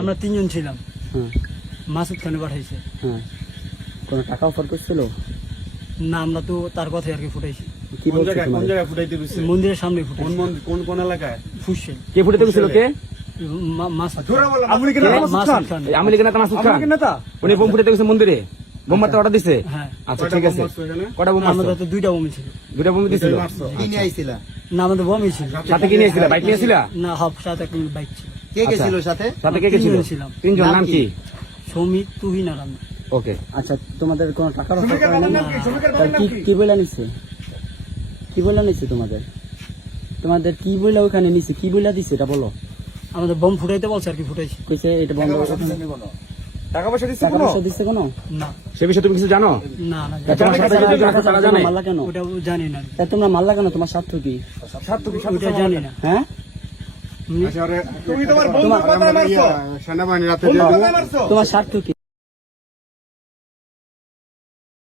আমরা 3 জন ছিলাম। হ্যাঁ মাসুদ খানে পাঠাইছে। হ্যাঁ, কোনো টাকা অফার করছিল? না, আমরা তো তার কথাই আর কি ফুটাইছি। কি বলছে কোন তোমাদের? জায়গায় ফুটাইতে গেছে? মন্দিরের সামনে কোন ফুটাইছি। মন্দির, কোন এলাকায়? ফুসছে কে ফুটাতে গেছিল? কে? মাসুদ আপনি কি নেতা মাসুদ খান? খান। এই আওয়ামী লীগের নেতা মাসুদ খান? আপনি নেতা? উনি বোম ফুটাতে গেছে মন্দিরে, বোম মারতে অর্ডার দিছে? হ্যাঁ। আচ্ছা কয়টা ঠিক বোম আছে। মারছো এখানে? কটা বোম আমাদের মারছো? তো 2টা বোম ছিল। 2টা বোম দিছিল? দুইটাই মারছো? কি নিয়ে আইছিলা? না, আমাদের বোমই ছিল। সাথে কি নিয়েছিল? বাইক নিয়েছিল? না, হাফ সাথে একটা বাইক ছিল। কে গেছিল সাথে? সাথে কে গেছিল? 3 জন ছিলাম। 3 জন, নাম কি? সমিত, তুহিন আর আমি। ওকে। আচ্ছা, তোমাদের কোনো টাকার অফার শ্রমিকের করে বাবার না? নাম কি? শ্রমিকের বাবার নাম কি? কি বইলা নিছে? কি বইলা নিছে তোমাদের? তোমাদের কি বইলা ওখানে নিছে? কি বইলা দিছে এটা বলো। আমাদের বোম ফুটাইতে বলছে আর কি, ফুটাইছি। কইছে এটা বন্ধ করে। টাকা পয়সা দিচ্ছে টাকা কোনো? পয়সা দিছে কোনো? না সে বিষয়ে তুমি কিছু জানো? না না, তোমার সাথে যদি রাখো তারা জানে? মারলা কেন? ওটা জানি না। তা তোমরা মারলা কেন? তোমার স্বার্থ কি? ওটা জানি না। হ্যাঁ, তুমি তোমার বন্ধুর কথা মারছো? সেনাবাহিনী রাতে বন্ধুর দিয়ে কথা দেবো। মারছো? তোমার স্বার্থ কি?